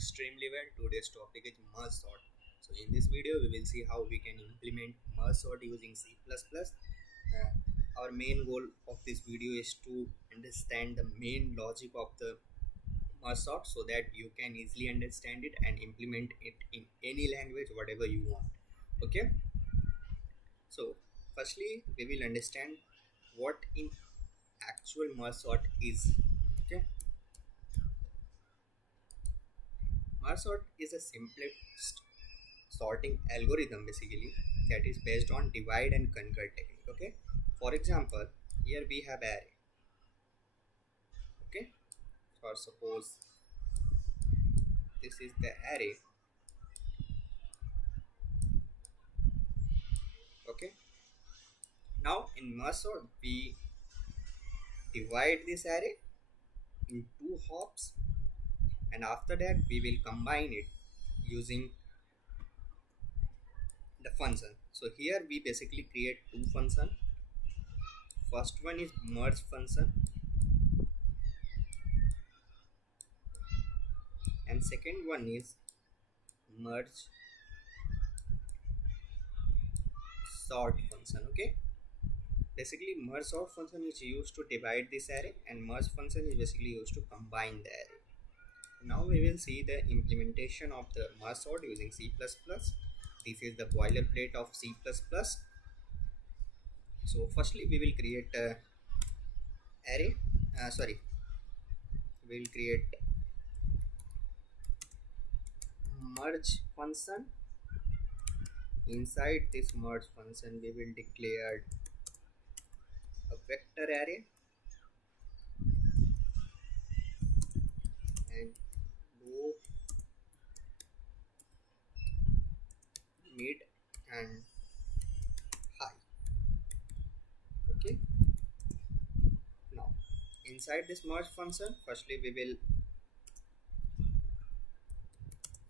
extremely well. Today's topic is merge sort. So in this video we will see how we can implement merge sort using C++. Our main goal of this video is to understand the main logic of the merge sort so that you can easily understand it and implement it in any language whatever you want. Okay, so firstly we will understand what in actual merge sort is. Okay, merge sort is a simplest sorting algorithm basically that is based on divide and conquer technique. Okay, for example, here we have array. Okay, or suppose this is the array. Okay, now in merge sort we divide this array in two hops, and after that we will combine it using the function. So here we basically create two function. First one is merge function and second one is merge sort function. Okay, basically merge sort function is used to divide this array and merge function is basically used to combine the array. Now we will see the implementation of the merge sort using C++. This is the boilerplate of C++. So firstly we will create a array, we will create merge function. Inside this merge function we will declare a vector array and low, mid and high. Okay, now inside this merge function firstly we will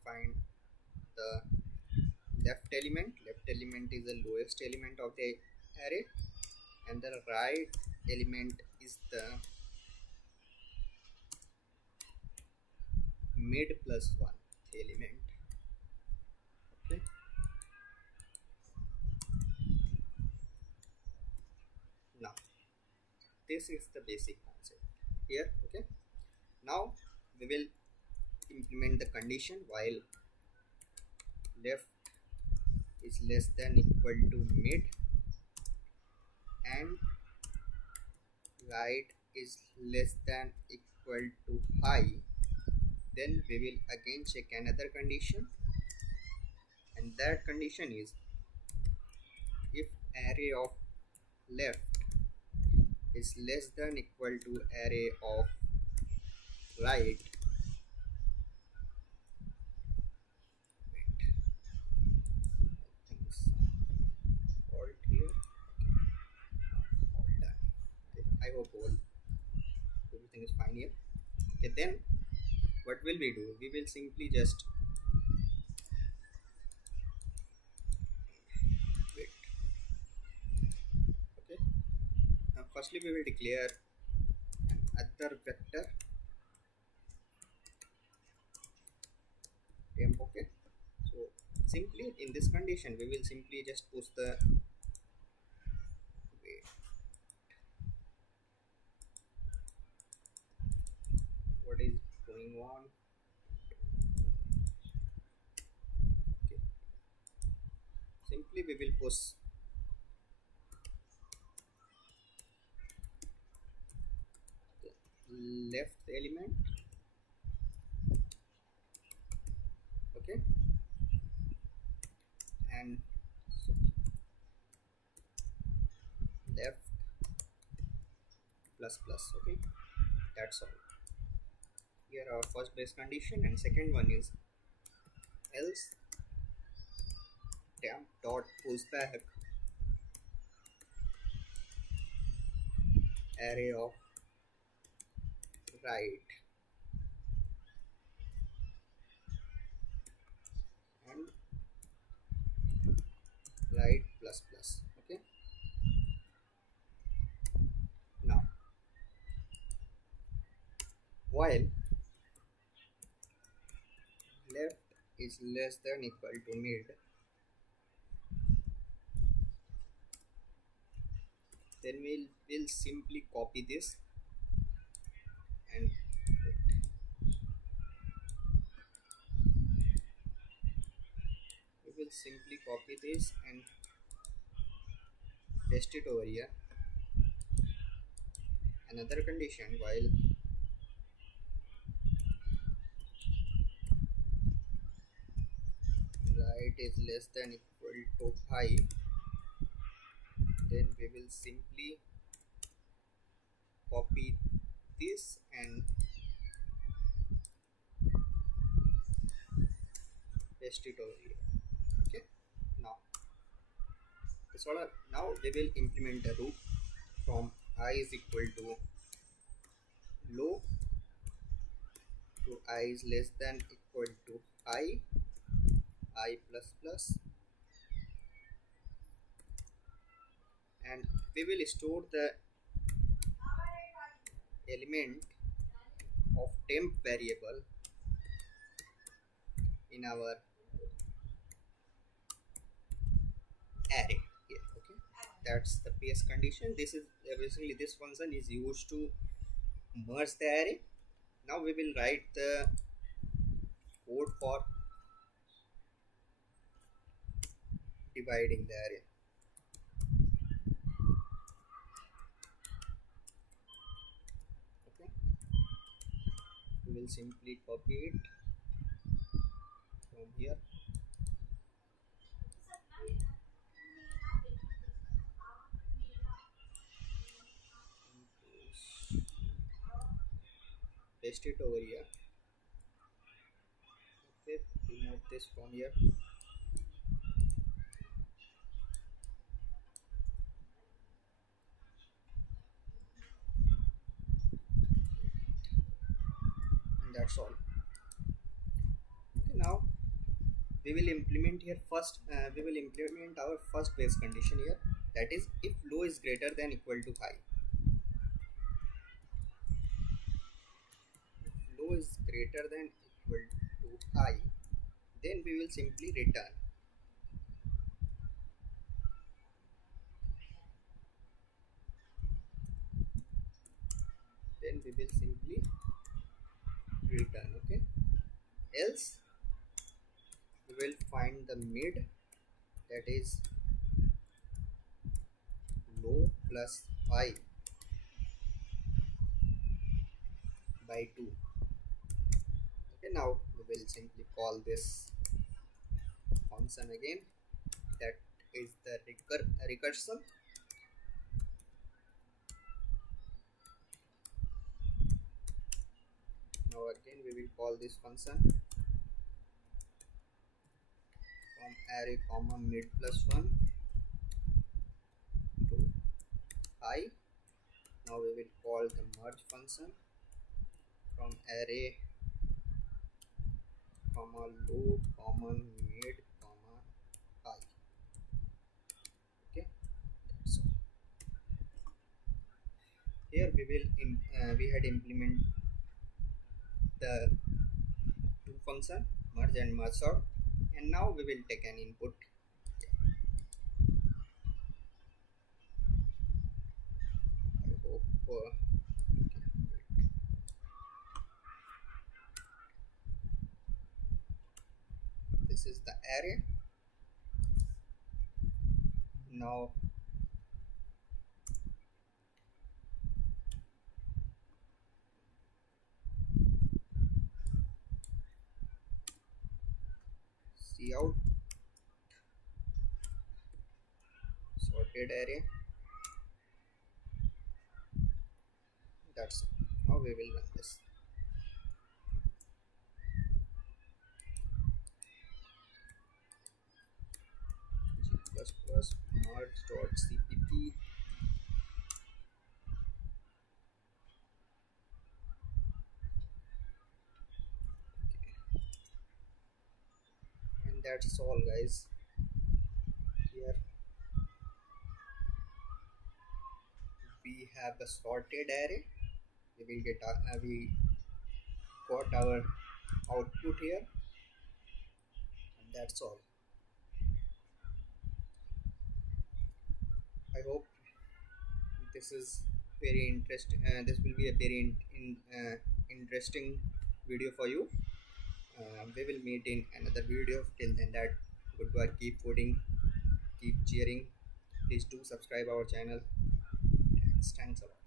find the left element is the lowest element of the array and the right element is the mid plus one element. Okay, now this is the basic concept here. Okay, now we will implement the condition while left is less than equal to mid and right is less than equal to high. Then we will again check another condition, and that condition is if array of left is less than equal to array of right. Wait, I think some fault here. Okay, all done. I hope everything is fine here. Okay, then what will we do? We will simply just wait. Okay, now firstly we will declare another vector temp. Okay, so simply in this condition we will simply just push the wait, what is going on. Okay, simply we will push the left element. Okay, and left plus plus. Okay, that's all. Here our first base condition, and second one is else temp dot pushback array of right and right plus plus. Okay, now while is less than equal to mid, then we'll simply copy this and we will simply copy this and paste it over here. Another condition, while right is less than equal to high, then we will simply copy this and paste it over here. Okay, now now we will implement a loop from I is equal to low to I is less than equal to I plus plus, and we will store the element of temp variable in our array here. Okay, that's the base condition. This is basically, this function is used to merge the array. Now we will write the code for dividing the array. Okay, we will simply copy it from here. Paste it over here. Okay, remove this from here. And that's all. Okay, now we will implement here first. We will implement our first base condition here. That is, if low is greater than equal to high. If low is greater than equal to high, then we will simply return. Then we will simply return. Okay. Else we will find the mid, that is low plus high by 2. Okay, now we will simply call this function again, that is the recursion. Now again we will call this function from array comma mid plus 1 to high. Now we will call the merge function from array comma low comma mid comma high. Okay, that's all. Here we had implement the two function, merge and merge sort, and now we will take an input. I hope this is the array. Now see out sorted array. That's it. Now we will run this. G++ merge.cpp. And that's all, guys. Here we have the sorted array. We got our output here. That's all. I hope this is very interesting. This will be a very interesting video for you. We will meet in another video. Till then, that goodbye. Keep coding, keep cheering. Please do subscribe our channel. Thanks a lot.